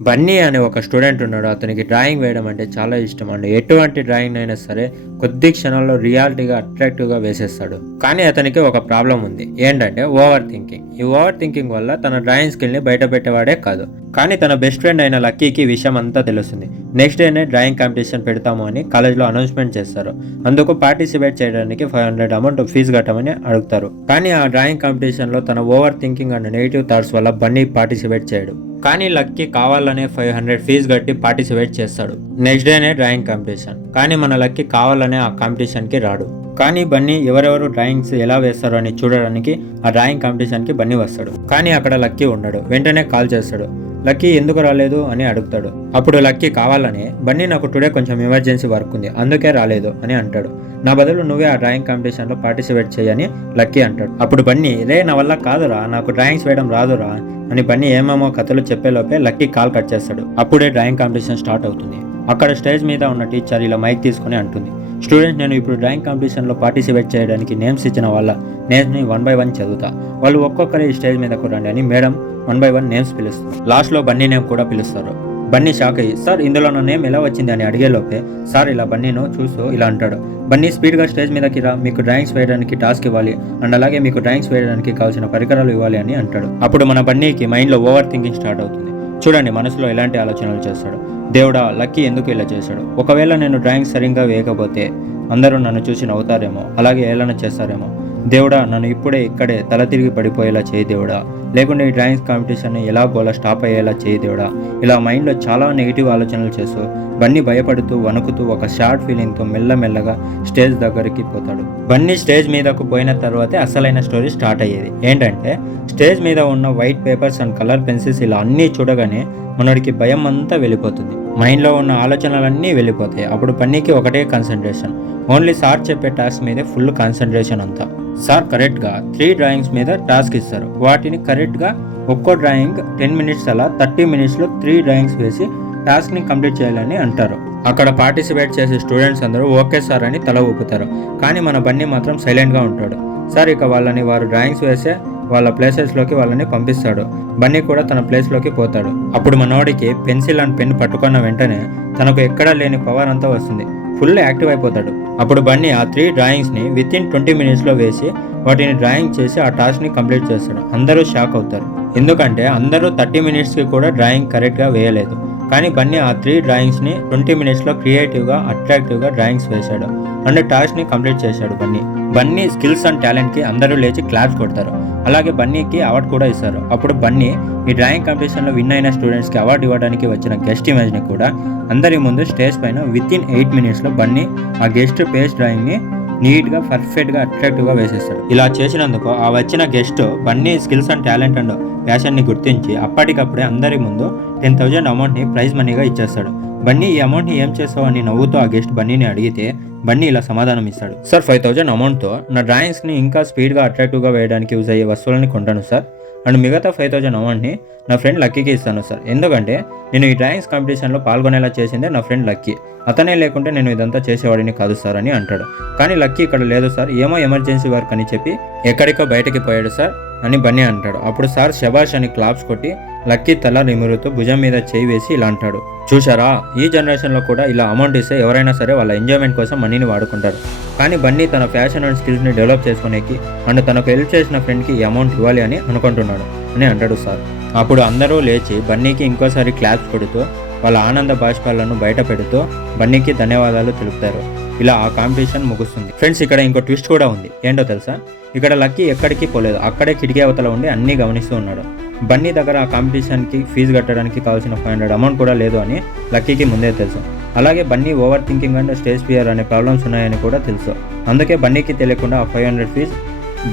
బన్నీ అనే ఒక స్టూడెంట్ ఉన్నాడు. అతనికి డ్రాయింగ్ వేయడం అంటే చాలా ఇష్టం అండి. ఎటువంటి డ్రాయింగ్ అయినా సరే కొద్ది క్షణాల్లో రియాలిటీగా అట్రాక్టివ్గా వేసేస్తాడు. కానీ అతనికి ఒక ప్రాబ్లం ఉంది. ఏంటంటే ఓవర్ థింకింగ్. ఈ ఓవర్ థింకింగ్ వల్ల తన డ్రాయింగ్ స్కిల్ని బయట పెట్టేవాడే కాదు. కానీ తన బెస్ట్ ఫ్రెండ్ అయిన లక్కీకి విషయం అంతా తెలుస్తుంది. నెక్స్ట్ డేనే డ్రాయింగ్ కాంపిటీషన్ పెడతాము అని కాలేజ్లో అనౌన్స్మెంట్ చేస్తారు. అందుకు పార్టిసిపేట్ చేయడానికి ఫైవ్ హండ్రెడ్ అమౌంట్ ఫీజు కట్టమని అడుగుతారు. కానీ ఆ డ్రాయింగ్ కాంపిటీషన్లో తన over thinking and negative thoughts వల్ల బన్నీ పార్టిసిపేట్ చేయడు. కానీ లక్కీ కావాలనే ఫైవ్ హండ్రెడ్ ఫీజు కట్టి పార్టిసిపేట్ చేస్తాడు. నెక్స్ట్ డేనే డ్రాయింగ్ కాంపిటీషన్. కానీ మన లక్కీ కావాలనే ఆ కాంపిటీషన్కి రాడు. కానీ బన్నీ ఎవరెవరు డ్రాయింగ్స్ ఎలా వేస్తారో అని చూడడానికి ఆ డ్రాయింగ్ కాంపిటీషన్కి బన్నీ వస్తాడు. కానీ అక్కడ లక్కీ ఉండడు. వెంటనే కాల్ చేస్తాడు. లక్కీ ఎందుకు రాలేదు అని అడుగుతాడు. అప్పుడు లక్కీ కావాలని బన్నీ నాకు టుడే కొంచెం ఎమర్జెన్సీ వర్క్ ఉంది అందుకే రాలేదు అని అంటాడు. నా బదులు నువ్వే ఆ డ్రాయింగ్ కాంపిటీషన్లో పార్టిసిపేట్ చేయని లక్కీ అంటాడు. అప్పుడు బన్నీ రే నా వల్ల కాదురా నాకు డ్రాయింగ్స్ వేయడం రాదురా అని బన్నీ ఏమేమో కథలు చెప్పేలోపే లక్కీ కాల్ కట్ చేస్తాడు. అప్పుడే డ్రాయింగ్ కాంపిటీషన్ స్టార్ట్ అవుతుంది. అక్కడ స్టేజ్ మీద ఉన్న టీచర్ ఇలా మైక్ తీసుకుని అంటుంది. స్టూడెంట్ నేను ఇప్పుడు డ్రాయింగ్ కాంపిటీషన్లో పార్టిసిపేట్ చేయడానికి నేమ్స్ ఇచ్చిన వాళ్ళ నేమ్స్ని వన్ బై వన్ చదువుతా. వాళ్ళు ఒక్కొక్కరి స్టేజ్ మీదకు రండి అని madam one by one names పిలుస్తారు. లాస్ట్లో బన్నీ నేమ్ కూడా పిలుస్తారు. బన్నీ షాక్ అయ్యి సార్ ఇందులో నా నేమ్ ఎలా వచ్చింది? అని అడిగేలోపే సార్ ఇలా బన్నీను చూస్తూ ఇలా అంటాడు. బన్నీ స్పీడ్గా స్టేజ్ మీదకి రా మీకు డ్రాయింగ్స్ వేయడానికి టాస్క్ ఇవ్వాలి. అండ్ అలాగే మీకు డ్రాయింగ్స్ వేయడానికి కావాల్సిన పరికరాలు ఇవ్వాలి అని అంటాడు. అప్పుడు మన బన్నీకి మైండ్లో ఓవర్ థింకింగ్ స్టార్ట్ అవుతుంది. చూడండి మనసులో ఎలాంటి ఆలోచనలు చేస్తాడు? దేవుడా లక్కీ ఎందుకు ఇలా చేశాడు? ఒకవేళ నేను డ్రాయింగ్ సరిగ్గా వేయకపోతే అందరూ నన్ను చూసి నవ్వుతారేమో అలాగే ఏలన చేస్తారేమో. దేవుడా నన్ను ఇప్పుడే ఇక్కడే తల తిరిగి పడిపోయేలా చేయి దేవుడా. లేకుంటే ఈ డ్రాయింగ్ కాంపిటీషన్ ఎలాగోలా స్టాప్ అయ్యేలా చేయదేవడా ఇలా మైండ్లో చాలా నెగిటివ్ ఆలోచనలు చేస్తూ బన్నీ భయపడుతూ వణుకుతూ ఒక షార్ట్ ఫీలింగ్తో మెల్లమెల్లగా స్టేజ్ దగ్గరికి పోతాడు. బన్నీ స్టేజ్ మీదకు పోయిన తర్వాతే అసలైన స్టోరీ స్టార్ట్ అయ్యేది. ఏంటంటే స్టేజ్ మీద ఉన్న white papers and colour pencils ఇలా అన్నీ చూడగానే మనోడికి భయం అంతా వెళ్ళిపోతుంది. మైండ్లో ఉన్న ఆలోచనలన్నీ వెళ్ళిపోతాయి. అప్పుడు బన్నీకి ఒకటే కాన్సన్ట్రేషన్ ఓన్లీ సార్ చెప్పే టాస్క్ మీదే ఫుల్ కాన్సన్ట్రేషన్ అంతా. సార్ కరెక్ట్గా త్రీ డ్రాయింగ్స్ మీద టాస్క్ ఇస్తారు. వాటిని కరెక్ట్గా ఒక్కో డ్రాయింగ్ టెన్ మినిట్స్ అలా థర్టీ మినిట్స్లో త్రీ డ్రాయింగ్స్ వేసి టాస్క్ని కంప్లీట్ చేయాలని అంటారు. అక్కడ పార్టిసిపేట్ చేసే స్టూడెంట్స్ అందరూ ఓకే సార్ అని తల ఊపుతారు. కానీ మన బన్నీ మాత్రం సైలెంట్గా ఉంటాడు. సార్ ఇక వాళ్ళని వారు డ్రాయింగ్స్ వేసే వాళ్ళ ప్లేసెస్లోకి వాళ్ళని పంపిస్తాడు. బన్నీ కూడా తన ప్లేస్లోకి పోతాడు. అప్పుడు మనోడికి పెన్సిల్ అండ్ పెన్ పట్టుకున్న వెంటనే తనకు ఎక్కడా లేని పవర్ అంతా వస్తుంది. ఫుల్ యాక్టివ్ అయిపోతాడు. అప్పుడు బన్నీ ఆ త్రీ డ్రాయింగ్స్ని విత్ ఇన్ ట్వంటీ మినిట్స్లో వేసి వాటిని డ్రాయింగ్ చేసి ఆ టాస్క్ని కంప్లీట్ చేస్తాడు. అందరూ షాక్ అవుతారు. ఎందుకంటే అందరూ థర్టీ మినిట్స్కి కూడా డ్రాయింగ్ కరెక్ట్గా వేయలేదు. కానీ బన్నీ ఆ త్రీ డ్రాయింగ్స్ని ట్వంటీ మినిట్స్లో క్రియేటివ్గా అట్రాక్టివ్గా డ్రాయింగ్స్ వేశాడు. అండ్ టాస్క్ని కంప్లీట్ చేశాడు బన్నీ. బన్నీ స్కిల్స్ అండ్ టాలెంట్కి అందరూ లేచి క్లాప్స్ కొడతారు. అలాగే బన్నీకి అవార్డు కూడా ఇస్తారు. అప్పుడు బన్నీ ఈ డ్రాయింగ్ కాంపిటీషన్లో విన్ అయిన స్టూడెంట్స్కి అవార్డు ఇవ్వడానికి వచ్చిన గెస్ట్ ఇమేజ్ని కూడా అందరి ముందు స్టేజ్ పైన విత్ ఇన్ ఎయిట్ మినిట్స్లో బన్నీ ఆ గెస్ట్ పేస్ డ్రాయింగ్ని నీట్గా పర్ఫెక్ట్గా అట్రాక్టివ్గా వేసేస్తాడు. ఇలా చేసినందుకు ఆ వచ్చిన guest Bunny skills and talent and ప్యాషన్ని గుర్తించి అప్పటికప్పుడే అందరి ముందు టెన్ థౌజండ్ అమౌంట్ని ప్రైజ్ మనీగా ఇచ్చేస్తాడు. బన్నీ ఈ అమౌంట్ని ఏం చేస్తావు అని నవ్వుతూ ఆ గెస్ట్ బన్నీని అడిగితే బన్నీ ఇలా సమాధానం ఇస్తాడు. సార్ ఫైవ్ థౌజండ్ అమౌంట్తో నా డ్రాయింగ్స్ని ఇంకా స్పీడ్గా అట్రాక్టివ్గా వేయడానికి యూజ్ అయ్యే వస్తువులని కొంటాను సార్. అండ్ మిగతా ఫైవ్ థౌజండ్ అమౌంట్ని నా ఫ్రెండ్ లక్కీకి ఇస్తాను సార్. ఎందుకంటే నేను ఈ డ్రాయింగ్స్ కాంపిటీషన్లో పాల్గొనేలా చేసిందే నా ఫ్రెండ్ లక్కీ అతనే లేకుంటే నేను ఇదంతా చేసేవాడిని కాదు సార్ అని అంటాడు. కానీ లక్కీ ఇక్కడ లేదు సార్. ఏమో ఎమర్జెన్సీ వర్క్ అని చెప్పి ఎక్కడికో బయటకి పోయాడు సార్ అని బన్నీ అంటాడు. అప్పుడు సార్ శబాష్ అని క్లాప్స్ కొట్టి లక్కీ తల నిమురుతూ భుజం మీద చేయి వేసి ఇలా అంటాడు. చూసారా ఈ జనరేషన్లో కూడా ఇలా అమౌంట్ ఇస్తే ఎవరైనా సరే వాళ్ళ ఎంజాయ్మెంట్ కోసం మనీని వాడుకుంటారు. కానీ బన్నీ తన ఫ్యాషన్ అండ్ స్కిల్స్ని డెవలప్ చేసుకునేకి అండ్ తనకు హెల్ప్ చేసిన ఫ్రెండ్కి ఈ అమౌంట్ ఇవ్వాలి అని అనుకుంటున్నాడు అని అంటాడు సార్. అప్పుడు అందరూ లేచి బన్నీకి ఇంకోసారి క్లాప్స్ కొడుతూ వాళ్ళ ఆనంద బాష్పాలను బయట పెడుతూ బన్నీకి ధన్యవాదాలు తెలుపుతారు. ఇలా ఆ కాంపిటీషన్ ముగుస్తుంది. ఫ్రెండ్స్ ఇక్కడ ఇంకో ట్విస్ట్ కూడా ఉంది. ఏంటో తెలుసా? ఇక్కడ లక్కీ ఎక్కడికి పోలేదు. అక్కడే కిటికీ అవతల ఉండి అన్నీ గమనిస్తూ ఉన్నాడు. బన్నీ దగ్గర ఆ కాంపిటీషన్కి ఫీజు కట్టడానికి కావాల్సిన ఫైవ్ హండ్రెడ్ అమౌంట్ కూడా లేదు అని లక్కీకి ముందే తెలుసు. అలాగే Bunny overthinking and stage fear అనే ప్రాబ్లమ్స్ ఉన్నాయని కూడా తెలుసు. అందుకే బన్నీకి తెలియకుండా ఆ ఫైవ్ హండ్రెడ్ ఫీజు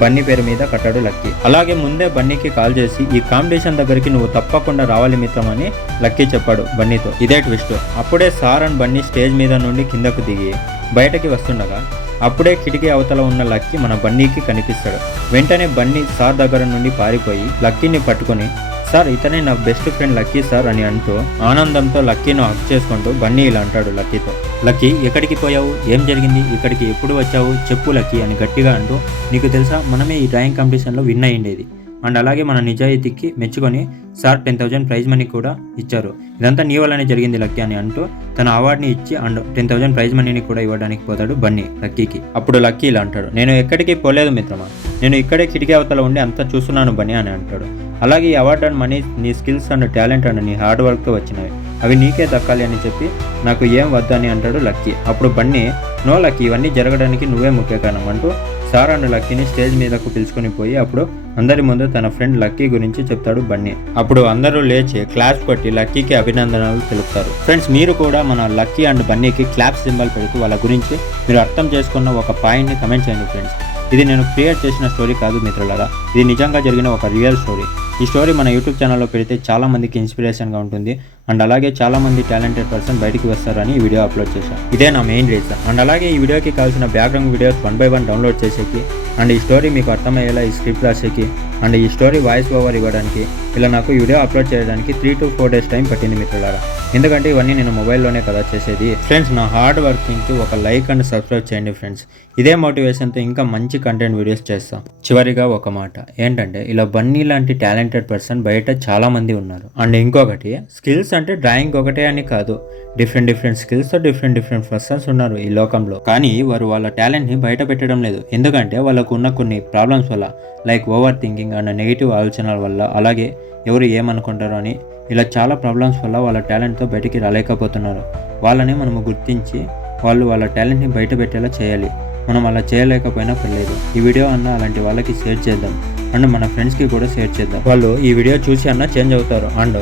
బన్నీ పేరు మీద కట్టాడు లక్కీ. అలాగే ముందే బన్నీకి కాల్ చేసి ఈ కాంపిటీషన్ దగ్గరికి నువ్వు తప్పకుండా రావాలి మిత్రం అని లక్కీ చెప్పాడు బన్నీతో. ఇదే ట్విస్ట్. అప్పుడే సార్ అండ్ బన్నీ స్టేజ్ మీద నుండి కిందకు దిగి బయటకి వస్తుండగా అప్పుడే కిటికీ అవతల ఉన్న లక్కీ మన బన్నీకి కనిపిస్తాడు. వెంటనే బన్నీ సార్ దగ్గర నుండి పారిపోయి లక్కీని పట్టుకొని సార్ ఇతనే నా బెస్ట్ ఫ్రెండ్ లక్కీ సార్ అని అంటూ ఆనందంతో లక్కీను హక్ చేసుకుంటూ బన్నీ ఇలా అంటాడు లక్కీతో. లక్కీ ఎక్కడికి పోయావు? ఏం జరిగింది? ఇక్కడికి ఎప్పుడు వచ్చావు? చెప్పు లక్కీ అని గట్టిగా అంటూ నీకు తెలుసా మనమే ఈ డ్రాయింగ్ కాంపిటీషన్లో విన్ అయ్యిండేది. అండ్ అలాగే మన నిజాయితీకి మెచ్చుకొని sir ten thousand prize money కూడా ఇచ్చారు. ఇదంతా నీ వల్లనే జరిగింది లక్కీ అని అంటూ తన అవార్డుని ఇచ్చి అండ్ టెన్ థౌజండ్ ప్రైజ్ మనీని కూడా ఇవ్వడానికి పోతాడు బన్నీ లక్కీకి. అప్పుడు లక్కీ ఇలా అంటాడు నేను ఎక్కడికి పోలేదు మిత్రమా నేను ఇక్కడే కిటికీ అవతల ఉండి అంతా చూస్తున్నాను బన్నీ అని అంటాడు. అలాగే ఈ అవార్డు అండ్ మనీ నీ స్కిల్స్ అండ్ టాలెంట్ అండ్ నీ హార్డ్ వర్క్తో వచ్చినవి. అవి నీకే దక్కాలి అని చెప్పి నాకు ఏం వద్దని అంటాడు లక్కీ. అప్పుడు బన్నీ నో లక్కీ ఇవన్నీ జరగడానికి నువ్వే ముఖ్య కారణం అంటూ సార్ అండ్ లక్కీని స్టేజ్ మీదకు పిలుచుకొని పోయి అప్పుడు అందరి ముందు తన ఫ్రెండ్ లక్కీ గురించి చెప్తాడు బన్నీ. అప్పుడు అందరూ లేచి క్లాస్ కొట్టి లక్కీకి అభినందనలు తెలుపుతారు. ఫ్రెండ్స్ మీరు కూడా మన లక్కీ అండ్ బన్నీకి క్లాప్ సింబల్ పెడుతూ వాళ్ళ గురించి మీరు అర్థం చేసుకున్న ఒక పాయింట్ని కమెంట్ చేయండి ఫ్రెండ్స్. ఇది నేను క్రియేట్ చేసిన స్టోరీ కాదు మిత్రులారా. ఇది నిజంగా జరిగిన ఒక రియల్ స్టోరీ. ఈ స్టోరీ మన యూట్యూబ్ ఛానల్లో పెడితే చాలా మందికి ఇన్స్పిరేషన్గా ఉంటుంది. అండ్ అలాగే చాలా మంది టాలెంటెడ్ పర్సన్ బయటికి వస్తారని ఈ వీడియో అప్లోడ్ చేశాను ఇదే నా మెయిన్ రీజన్. అండ్ అలాగే ఈ వీడియోకి కావాల్సిన background videos one by one download చేసేకి. అండ్ ఈ స్టోరీ మీకు అర్థమయ్యేలా ఈ స్క్రిప్ట్ రాసేకి. అండ్ ఈ స్టోరీ వాయిస్ ఓవర్ ఇవ్వడానికి ఇలా నాకు వీడియో అప్లోడ్ చేయడానికి three to four days time పట్టింది మిత్రులారా. ఎందుకంటే ఇవన్నీ నేను మొబైల్లోనే కదా చేసేది. ఫ్రెండ్స్ నా హార్డ్ వర్కింగ్కి ఒక లైక్ అండ్ సబ్స్క్రైబ్ చేయండి ఫ్రెండ్స్. ఇదే మోటివేషన్తో ఇంకా మంచి కంటెంట్ వీడియోస్ చేస్తాం. చివరిగా ఒక మాట. ఏంటంటే ఇలా బన్నీ లాంటి టాలెంటెడ్ పర్సన్ బయట చాలామంది ఉన్నారు. అండ్ ఇంకొకటి స్కిల్స్ అంటే డ్రాయింగ్ ఒకటే అని కాదు. డిఫరెంట్ డిఫరెంట్ స్కిల్స్తో డిఫరెంట్ డిఫరెంట్ పర్సన్స్ ఉన్నారు ఈ లోకంలో. కానీ వారు వాళ్ళ టాలెంట్ని బయట పెట్టడం లేదు. ఎందుకంటే వాళ్ళకు ఉన్న కొన్ని ప్రాబ్లమ్స్ వల్ల like over thinking and negative ఆలోచనల వల్ల అలాగే ఎవరు ఏమనుకుంటారో అని ఇలా చాలా ప్రాబ్లమ్స్ వల్ల వాళ్ళ టాలెంట్తో బయటికి రాలేకపోతున్నారు. వాళ్ళని మనము గుర్తించి వాళ్ళు వాళ్ళ టాలెంట్ని బయట పెట్టేలా చేయాలి. మనం అలా చేయలేకపోయినా పర్లేదు. ఈ వీడియో అన్న అలాంటి వాళ్ళకి షేర్ చేద్దాం. అండ్ మన ఫ్రెండ్స్కి కూడా షేర్ చేద్దాం. వాళ్ళు ఈ వీడియో చూసి అన్న చేంజ్ అవుతారు. అండ్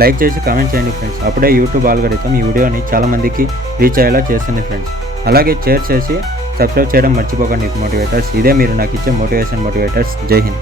లైక్ చేసి కామెంట్ చేయండి ఫ్రెండ్స్ అప్పుడే యూట్యూబ్ ఆల్గరితం ఈ వీడియోని చాలామందికి రీచ్ అయ్యేలా చేస్తుంది ఫ్రెండ్స్ అలాగే షేర్ చేసి సబ్స్క్రైబ్ చేయడం మర్చిపోకండి. మోటివేటర్స్ ఇదే మీరు నాకు ఇచ్చే మోటివేషన్ మోటివేటర్స్ జై హింద్.